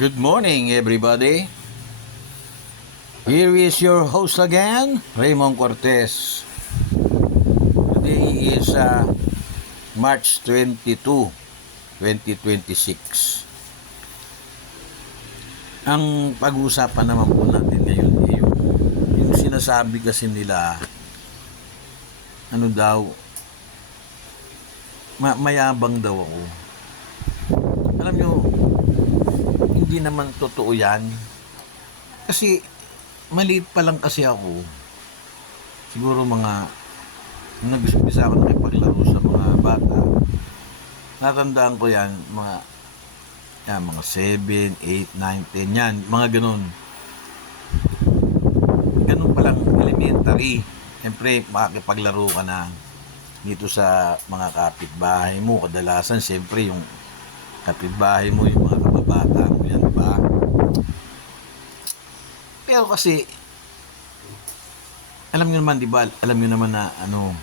Good morning, everybody. Here is your host again, Raymond Cortez. Today is March 22, 2026. Ang pag-uusapan naman po natin ngayon ay yung sinasabi kasi nila, ano daw, mayabang daw ako. Alam nyo, hindi naman totoo yan. Kasi maliit pa lang kasi ako. Siguro nung nag-umpisa ako nakipaglaro sa mga bata, natandaan ko yan, mga 7, 8, 9, 10 yan, mga ganun. Ganun pa lang, elementary. Siyempre, makipaglaro ka na dito sa mga kapitbahay mo. Kadalasan, siyempre, yung kapitbahay mo, yung mga kababata mo yan, ba? Pero kasi, alam nyo naman, di ba? Alam nyo naman na, ano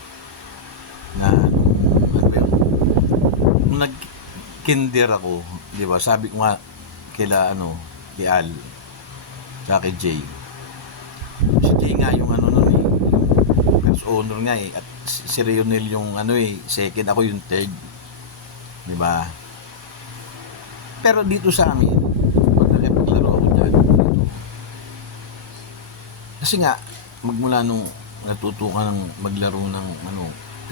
ba yun? Nung nag-kinder ako, di ba? Sabi ko nga, kay Al, sa kay Jay. Si Jay nga yung nun eh, yung first owner nga eh, at si Rionel yung second, ako yung third. Di ba? Pero dito sa amin, pag nakipaglaro ako dyan, kasi nga, magmula nung natuto ka ng maglaro ng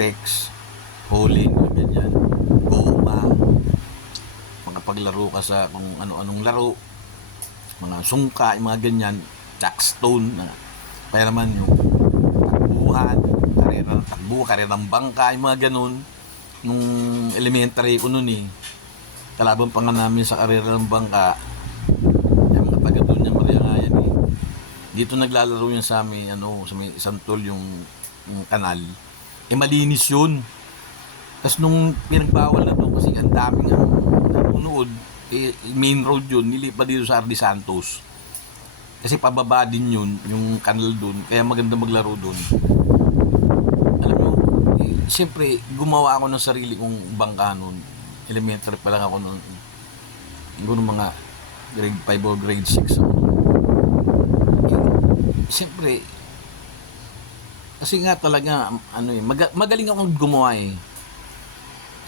text, bowling, ganyan, goma, makapaglaro ka sa kung ano-anong laro, mga sungka, mga ganyan, jackstone, kaya naman yung takbuhan, karerang bangka, yung mga ganun, nung elementary ko nun eh, kalaban pa nga namin sa karera ng bangka, yung mga taga doon yung Maria nga yan eh. Dito naglalaro yan sa amin, sa may Santol yung kanal. Malinis yun. Tapos nung pinagbawal na doon, kasi ang daming nanonood, main road yun, nilipat dito sa Ardi Santos. Kasi pababa din yun, yung kanal doon, kaya maganda maglaro doon. Alam mo, siyempre, gumawa ako ng sarili kong bangka noon. Elementary pa lang ako noon. Siguro mga grade 5 o grade 6 ako noon. Siyempre, kasi nga talaga, magaling akong gumawa eh.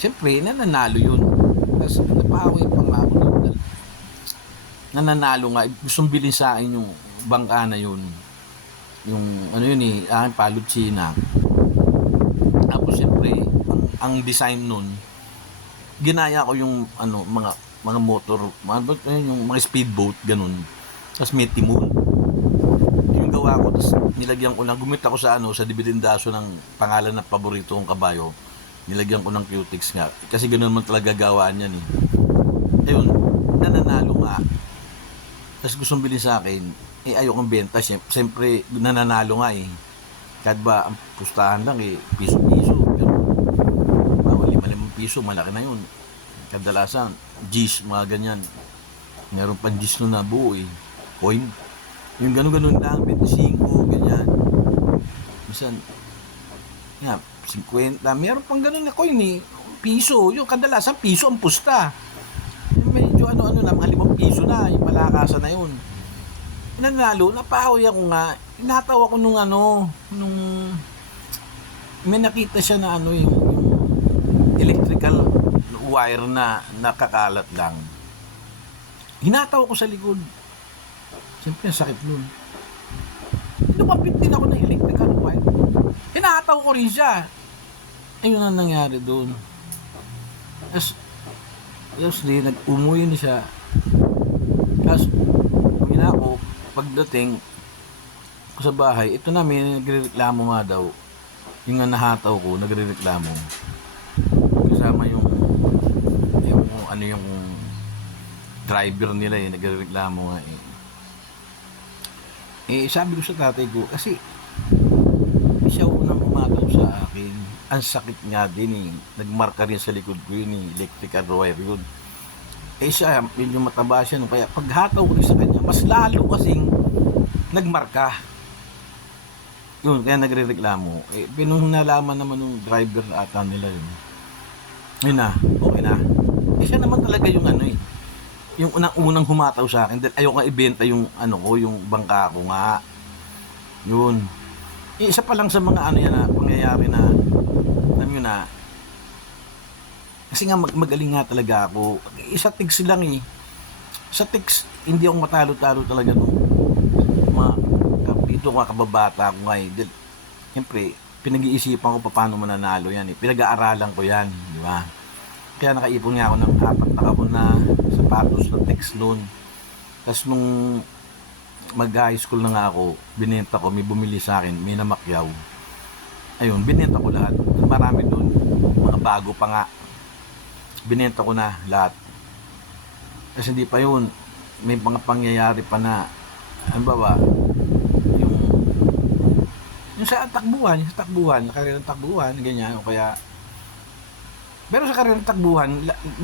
Siyempre, nananalo yun. Tapos, napaway pa nga ako noon. Nananalo nga. Gustong bilhin sa akin yung bangka na yun. Yung, Paluchina. Tapos, siyempre, ang design nun, ginaya ko yung mga motor, yung mga speedboat ganun. Tapos may timon. Yung gawa ko, tapos nilagyan ko ng gumit ako sa dibidendaso ng pangalan ng paborito kong kabayo. Nilagyan ko ng cutics nga. Kasi ganun man talaga gawaan yan eh. Ayun, nananalo nga. Tapos gustong bilhin sa akin, ayokong benta. Siyempre, nananalo nga eh. Kahit ba, ang pustahan lang eh, piso-piso. Piso, malaki na yun. Kadalasan, G's, mga ganyan. Meron pang G's na buo eh. Coin. Yung ganun-ganun lang, 25, ganyan. Minsan, 50. Meron pang ganun na coin eh. Piso. Yung kadalasan, piso ang pusta. Medyo mga 5 piso na. Yung malakasan na yun. Nanalo, napahoy ako nga. Inataw ako nung may nakita siya na yung electrical wire na nakakalat lang. Hinataw ko sa likod. Siyempre, sakit nun. Lumapit din ako ng electrical wire. Hinataw ko rin siya. Ayun ang nangyari doon. Tapos umuwi na siya. Tapos, umina ako, pagdating ko sa bahay, ito na, may nagre-reklamo nga daw. Yung nahataw ko, nagre-reklamo. Kasama yung driver nila nagrereklamo nga sabi ko sa tatay ko, kasi siya unang umataw sa akin, ang sakit nga din nagmarka rin sa likod ko yun electrical wire yun siya, medyo mataba siya kaya paghataw ko rin sa kanya, mas lalo kasing nagmarka yun, kaya nagrereklamo pinong nalaman naman ng driver ata nila yun na, okay na siya naman talaga yung yung unang humataw sa akin dahil ayoko nga ibenta yung ano ko, yung bangka ko nga. Yun. Isa pa lang sa mga ano yan na pangyayari na alam yun na kasi nga magaling nga talaga ako. Isa tigs lang eh. Sa tigs, hindi ako matalo-talo talaga nung mga dito ko kababata ako nga eh. Dahil, siyempre, pinag-iisipan ko paano mananalo yan eh. Pinag-aaralan ko yan, di ba? Kaya nakaipon nga ako ng 4 na kapon na sapatos na tigs noon. Tapos nung mag-high school na nga ako, binenta ko, may bumili sa akin, may namakyaw. Ayun, binenta ko lahat. Marami doon, mga bago pa nga. Binenta ko na lahat. Kasi hindi pa yun, may mga pangyayari pa na, ano ba, yung sa takbuhan, karera ng takbuhan, ganyan, o kaya, pero sa karera ng takbuhan,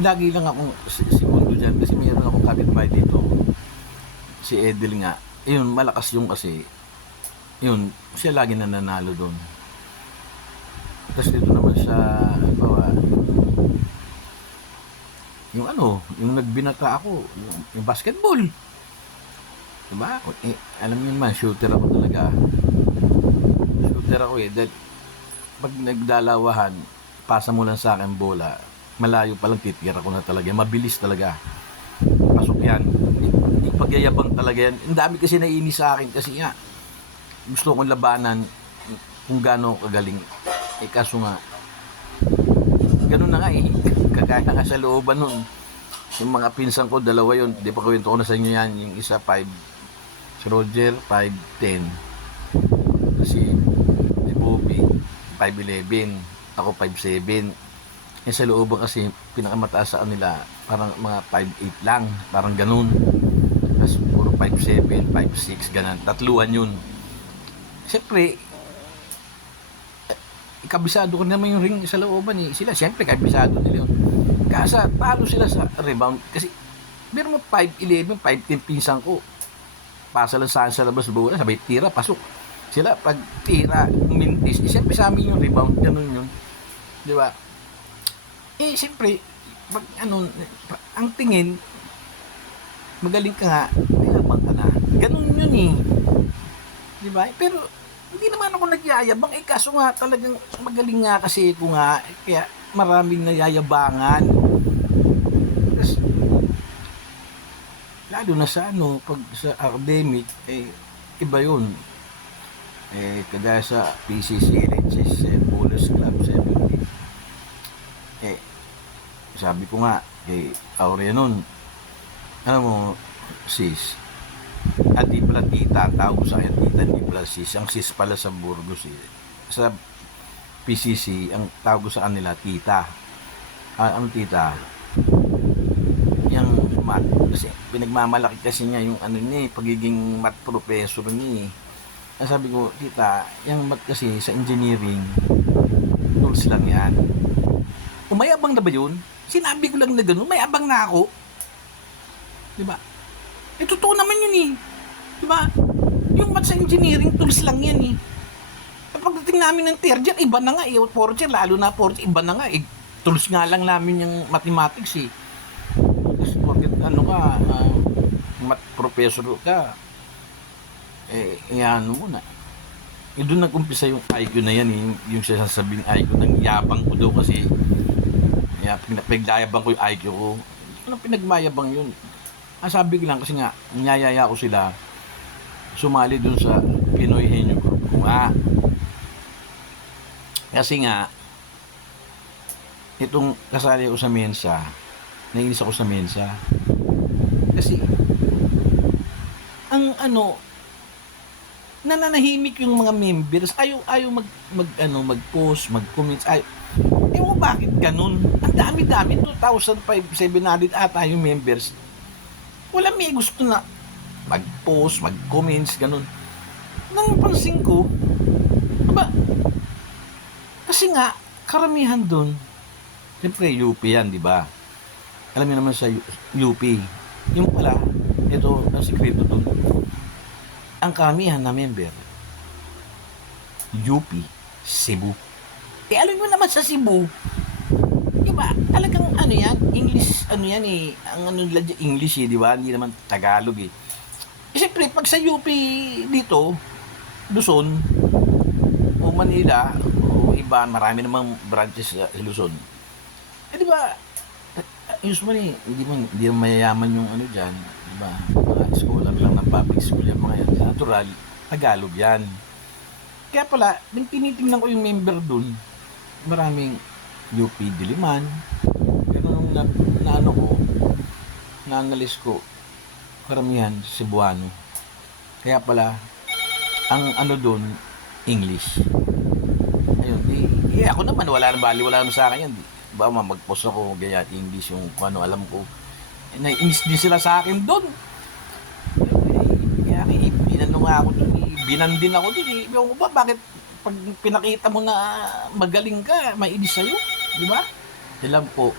lagi lang akong segundo dyan, kasi mayroon akong kapitbahay dito, si Edel nga, yun, malakas yung kasi, yun, siya lagi nananalo doon. Tapos dito naman sa, ano ba, yung nagbinata ako, yung basketball. Diba? Alam niyo naman, shooter ako talaga. Shooter ako eh. Dahil pag nagdalawahan, pasa mo lang sa akin bola, malayo pa lang titira ko na talaga. Mabilis talaga. Pasok yan. Hindi pagyayabang talaga yan. Ang dami kasi naiinis sa akin kasi nga, gusto kong labanan kung gaano kagaling. Kaso nga, ganun na nga eh. Kagaya nga sa looban nun. Yung mga pinsan ko, dalawa yun. Di pa kwento ko na sa inyo yan. Yung isa 5, si Roger 5'10". Si Bobby 5'11". Ako 5'7". Yung sa looban kasi, pinakamataas sa kanila, parang mga 5'8 lang. Parang ganun. Tapos puro 5'7", 5'6", ganun. Tatluhan yun. Siyempre, kabisado ko naman yung ring sa looban eh. Sila, siyempre, kabisado nila yun. Kasa, talo sila sa rebound. Kasi, meron mo 5'11", 5'10" pinsan ko. Pasa lang saan sa labas bola, sabay tira, pasok. Sila, pag tira, mintis, siyempre sa amin yung rebound, ganun yun. Di ba? Eh, siyempre, pag ang tingin, magaling ka nga, mayabang ka na. Ganun yun eh. Di ba? Pero, hindi naman ako nagyayabang. Kaso nga, talagang magaling nga kasi ko nga. Kaya, maraming nayayabangan. Tapos, lalo na sa pag sa academic, iba yun. Kagaya sa PCC, Bowlers Club 70. Sabi ko nga, Aurea nun, alam mo, sis, at di pala tita, ang tawag sa akin, tita, di pala sis. Ang sis pala sa Burgos eh. Sa PCC, ang tawag sa kanila, tita. Ano tita? Yung math. Kasi pinagmamalaki kasi niya yung niya, pagiging math professor niya. Sabi ko, tita, yung math kasi sa engineering, tools lang yan. Umayabang na ba yun? Sinabi ko lang na gano'n, may abang na ako. Diba? Totoo naman yun eh. Diba? Yung math sa engineering, tools lang yan eh. Pagdating namin ng third year, iba na nga eh. Fourth year, lalo na fourth year, iba na nga eh. Tools nga lang namin yung mathematics eh. Kasi bakit math professor ka, mo na. Doon nag-umpisa yung IQ na yan, yung sasabing IQ ng yabang ko daw kasi pinaglayabang ko yung IQ ko. Anong pinagmayabang yun? Sabi ko lang kasi nga, niyayaya ko sila sumali dun sa Pinoy Henyo Group ko nga. Kasi nga, itong kasali ako sa mensa, naiinis ako sa mensa. Kasi, nananahimik yung mga members, ayaw mag-post, mag-comments, ewan ko bakit ganun. Ang dami-dami, 2,500 ata yung members. Wala may gusto na mag-post, mag-comments, ganun. Nang pansin ko, kasi nga, karamihan dun, siyempre UP yan, di ba? Alam niyo naman sa UP, yung pala, ito, ang sikreto dun, ang karamihan na member, UP, Cebu. Alam mo naman sa Cebu, ba, talagang ano yan, English, ano yan eh, ang ano nila dyan, English eh, di ba? Hindi naman Tagalog eh. Eh, siyempre, pag sa UP dito, Luzon, o Manila, o iba, marami namang branches sa Luzon. Eh, di ba, usually, hindi man mayayaman yung ano dyan, di ba? Mga scholar lang ng public school yung mga yan. Natural, Tagalog yan. Kaya pala, nung tinitingnan ko yung member dun, maraming UP Diliman, pero nung na ano ko, na-analyze ko, karamihan Cebuano. Kaya pala, ang ano dun, English. Ayun, ako naman, wala naman sa akin yan. Ba, mag-post ako, ganyan, English yung kung ano, alam ko. Eh, naiinis din sila sa akin dun. Kaya binano nga ako dun, binandin ako dun. Ewan ko ba, bakit pag pinakita mo na magaling ka, mainis sa'yo? Di ba? Alam po,